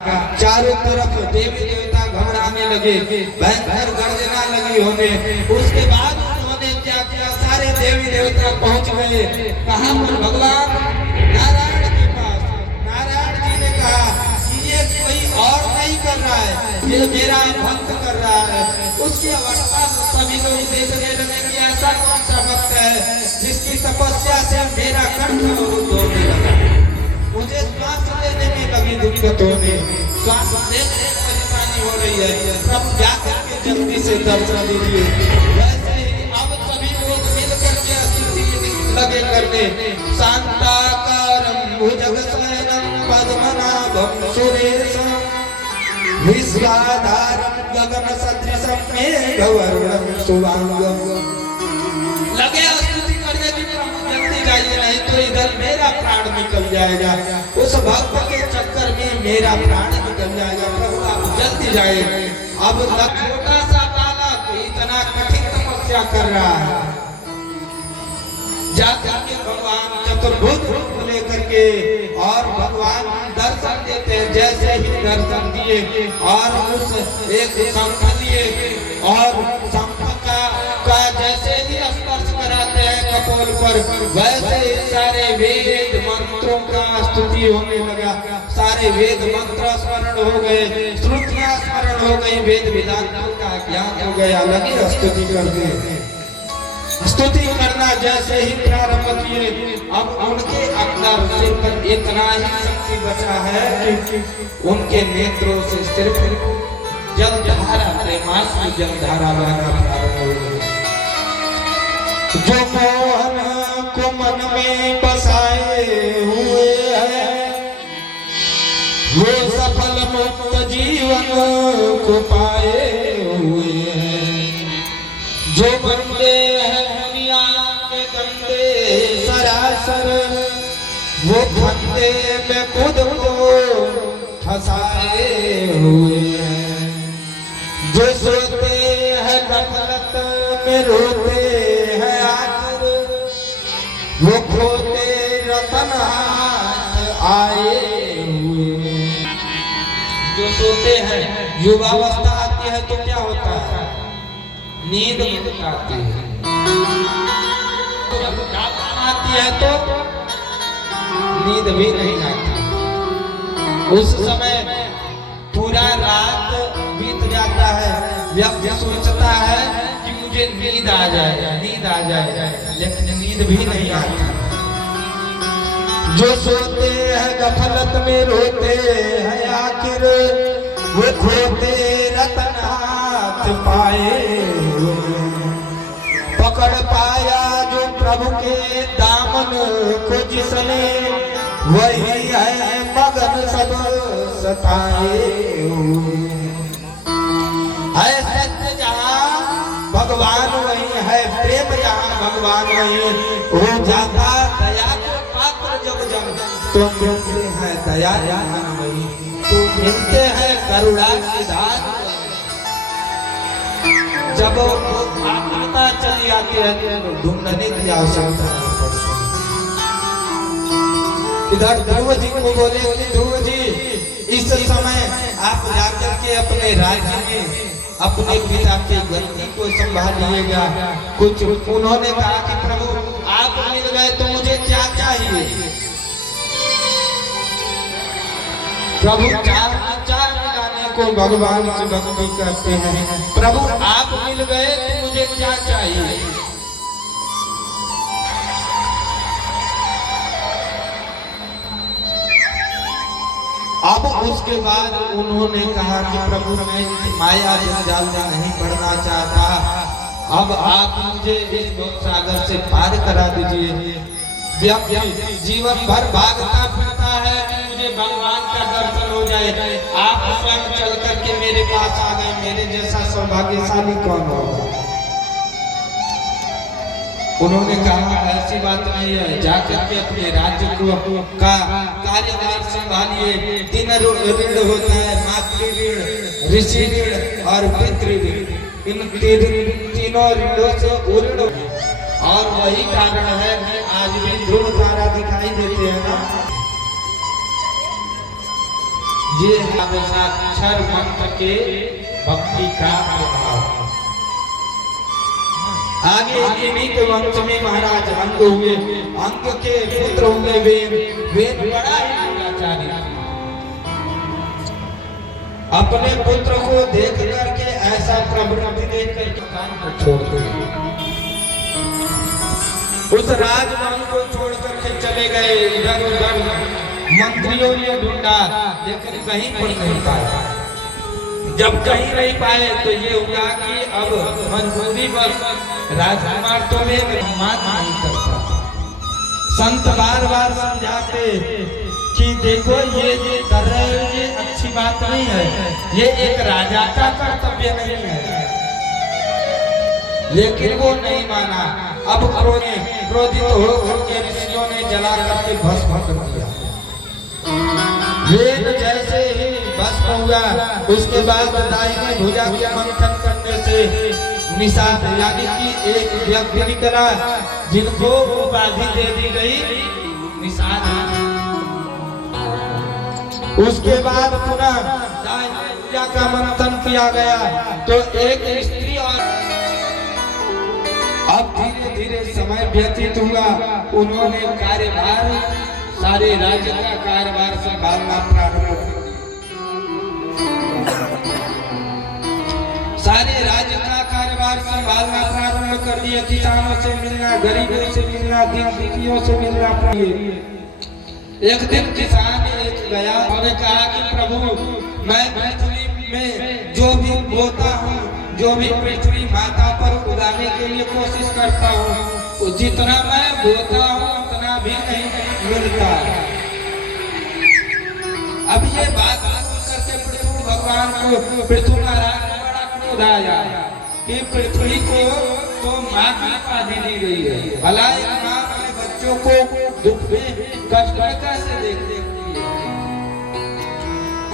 चारों तरफ देवी देवता घबराने लगे, भयंकर गर्जना लगी होने। उसके बाद उन्होंने क्या किया, सारे देवी देवता पहुंच गए कहां पर, भगवान नारायण के पास। नारायण जी ने कहा कि ये कोई और नहीं कर रहा है, ये मेरा भक्त कर रहा है। उसकी अवस्था सभी लोग देखने लगे कि ऐसा कौन सा भक्त है जिसकी तपस्या से मेरा कंठ अवरुद्ध होने लगा, मुझे श्वास लेने में लगी दिक्कत होने, श्वास लेने में परेशानी हो रही है। प्रभु जाकर के जल्दी से दर्शन दीजिए। वैसे ही अब सभी लोग मिलकर के स्तुति लगे करने। शांताकारं भुजगशयनं पद्मनाभं सुरेशं विश्वाधारं गगनसदृशं मेघवर्णं शुभांगं। लगे स्तुति करने की, जल्दी जाइए नहीं तो इधर मेरा प्राण निकल जाएगा, उस भक्त के चक्कर में मेरा प्राण निकल जाएगा। प्रभु आप जल्दी जाइए। अब छोटा सा बालक इतना कठिन तपस्या कर रहा है, जाकर के भगवान चतुर्भुज रूप लेकर के और भगवान दर्शन देते हैं। जैसे ही दर्शन दिए और उस एक शंख दिए और शंख का जैसे ही स्पर्श कराते हैं कपोल पर, वैसे ही सारे वेद मंत्रों का स्तुति होने लगा। सारे वेद मंत्र स्मरण हो गए, श्रुतियां स्मरण हो गई, वेद वेदांतों का ज्ञान हो गया। लगे स्तुति करके, स्तुति करना जैसे ही प्रारंभ किए, अब उनके अंदर सिर्फ इतना ही शक्ति बचा है कि उनके नेत्रों से सिर्फ जलधारा, प्रेमास्त्र जलधारा बहना प्रारंभ हो गई। जो मोहन को मन में बसाए हुए हैं, वो सफल मुक्त जीवन को पाए हुए हैं। जो बंदे हैं दुनिया के गंदे सरासर, वो फंदे में खुद को फंसाए हुए हैं। जो सोते हैं गफलत में रोते हैं आखिर, वो खोते रतन हाथ आए हुए। जो सोते हैं, युवावस्था आती है तो क्या होता है, नींद आती है। जब आती है तो नींद भी नहीं आती। उस समय पूरा रात बीत जाता है, व्यक्ति सोचता है कि मुझे नींद आ जाए, नींद आ जाए, लेकिन नींद भी नहीं आती। जो सोते हैं गफलत में रोते हैं आखिर, वो खोते रतन हाथ पाए। पकड़ पाया जो प्रभु के दामन को जिसने, वही है मगन सब सताए। है सत्य जहाँ भगवान वही है, प्रेम जहाँ भगवान वही हो जाता। दया के पात्र जब जब तो मिलते हैं दया जहाँ वही, तो मिलते हैं करुणा की धार। जब आपदा चली आती है तो ढूंढने की आवश्यकता नहीं पड़ती। इधर ध्रुव जी को बोले, ध्रुव जी इस समय आप जाकर के अपने राज्य में अपने पिता की गद्दी को संभालिएगा। कुछ उन्होंने कहा कि प्रभु आप मिल गए तो मुझे क्या चाहिए। प्रभु चार मिलाने को भगवान की भक्ति करते हैं। प्रभु आप मिल गए तो मुझे क्या चाहिए। अब उसके बाद उन्होंने कहा कि प्रभु मैं माया जंजाल में नहीं पढ़ना चाहता, अब आप मुझे इस सागर से पार करा दीजिए। व्यक्ति जीवन भर भागता फिरता है, मुझे भगवान का दर्शन हो जाए। आप स्वयं चल करके मेरे पास आ गए, मेरे जैसा सौभाग्यशाली कौन होगा। उन्होंने कहा ऐसी बात नहीं है, जाकर के अपने राज्य को का कार्यभार संभालिए। तीन ऋण होता है, मातृ ऋण, ऋषि ऋण और पितृ ऋण। इन तीनों ऋणों से उऋण, और वही कारण है आज भी ध्रुव तारा दिखाई देते हैं ना। ये साक्षर मंत्र के भक्ति का प्रभाव। आगे इन्हीं के वंश में महाराज अंग हुए, अंग के पुत्र हुए वेद। वेद बड़ा ही दुराचारी, अपने पुत्र को देख करके ऐसा प्रवृत्ति देख करके काम को छोड़ दिया। उस राजभवन को छोड़ करके चले गए इधर उधर, मंत्रियों ने ढूंढा लेकिन कहीं पर नहीं पाया। जब कहीं नहीं पाए तो ये हुआ कि अब मजबूरी बस राजकुमार तो वे मान नहीं करता। संत बार बार समझाते कि देखो ये कर रहे हो ये अच्छी बात नहीं है, ये एक राजा का कर्तव्य नहीं है। लेकिन वो नहीं माना। अब क्रोधित होकर के ऋषियों ने जला करके भस्म कर दिया। वेद जैसे ही भस्म हुआ उसके बाद दाहिनी भुजा के मंथन करने से निषाद यानी कि एक व्यक्ति निकला जिनको उपाधि दे दी गई निषाद। उसके बाद पुनः दाहिनी भुजा का मंथन किया गया तो एक स्त्री और अब धीरे धीरे समय व्यतीत हुआ। उन्होंने कार्यभार सारे राज्य का कार्यभार संभालना प्रारंभ कर दिया। सारे राज्य का कार्यभार संभालना प्रारंभ कर दिया। किसानों से मिलना, गरीबों से मिलना, दीनदुखियों से मिलना। एक दिन किसान एक गया और कहा कि प्रभु मैं पृथ्वी में जो भी बोता हूँ, जो भी पृथ्वी माता पर उगाने के लिए कोशिश करता हूँ, जितना मैं बोता हूँ उतना भी नहीं मिलता। अब ये बात करके पृथ्वी भगवान को, पृथ्वी महाराज को बड़ा क्रोध आया कि पृथ्वी को तो माँ की उपाधि दी गई है, भला एक माँ अपने बच्चों को दुख में कष्ट कैसे देखती है।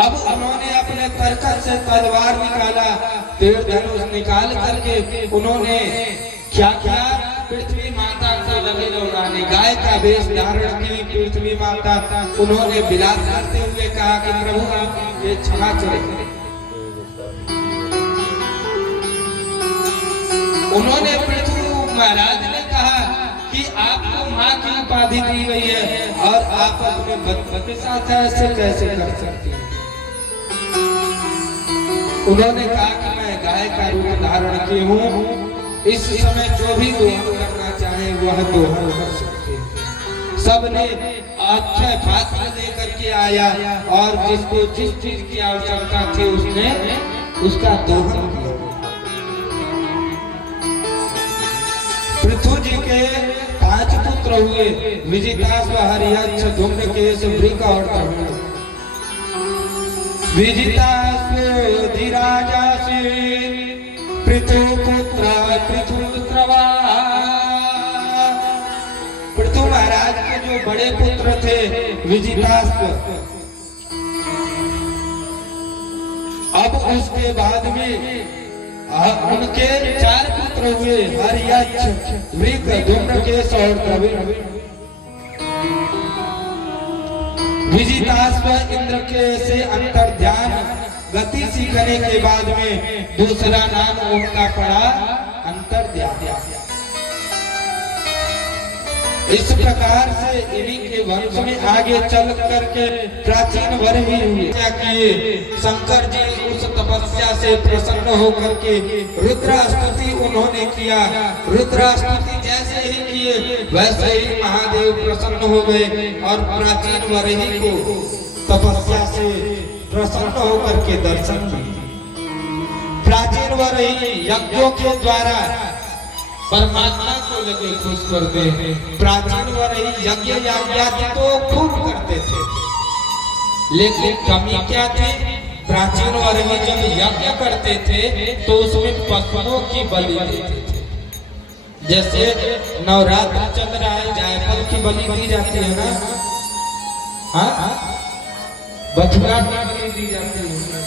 अब उन्होंने अपने तरकस से तलवार निकाला, तीर धनुष निकाल करके उन्होंने क्या किया, पृथ्वी माता को लगे उड़ाने। गाय का वेश धारण की पृथ्वी माता, उन्होंने विलास करते हुए कहा कि प्रभु आप ये क्षमा करें। उन्होंने पृथ्वी महाराज ने कहा कि आपको माँ की उपाधि दी गई है और आप अपने बच्चों के साथ ऐसे कैसे कर सकती हैं। उन्होंने कहा कि मैं गाय का रूप धारण की हूँ, इस समय जो भी दोहन करना चाहे वह दोहन कर सकते हैं। सबने अक्षय पात्र लेकर के आया और जिसको जिस चीज की आवश्यकता थी उसने उसका दोहन किया। पृथु जी के 5 पुत्र हुए, विजिताश्व, हरिहंस, धूम्रकेश, वृक और तरुण। विजिताश्व धीराजासि पृथु पुत्र पृथुत्रवा। पृथु महाराज के जो बड़े पुत्र थे विजिताश्व, अब उसके बाद में उनके 4 पुत्र हुए, हरिहंस, वृक, धूम्रकेश और तरुण। विजिताश्व इंद्र के से अंतर्ध्यान गति सीखने के बाद में दूसरा नाम उनका पड़ा अंतर्ध्यान। इस प्रकार से इन्हीं के वंश में आगे चल करके प्राचीन वरही हुए। शंकर जी उस तपस्या से प्रसन्न होकर के रुद्रास्तुति उन्होंने किया। रुद्रास्तुति जैसे ही किए वैसे ही महादेव प्रसन्न हो गए और प्राचीन वरही को तपस्या से प्रसन्न होकर के दर्शन दिए। प्राचीन वरही यज्ञों के द्वारा परमात्मा को लगे खुश करते हैं। प्राचीन वरही यज्ञ याज्ञ तो खूब करते थे, लेकिन कमी क्या थी, प्राचीन वरही जब यज्ञ करते थे तो उसमें पशुओं की बलि देते थे। जैसे नवरात्र चल रहा है, जायफल की बलि दी जाती है ना, हाँ, बछड़ा की बलि दी जाती है।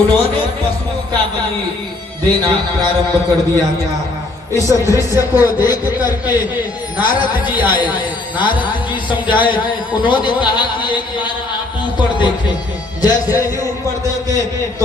उन्होंने पशुओं का बलि देना प्रारंभ कर दिया था। इस दृश्य को देख करके नारद जी आए, नारद जी समझाए। उन्होंने कहा कि एक बार आप ऊपर देखे, जैसे ही ऊपर देखे तो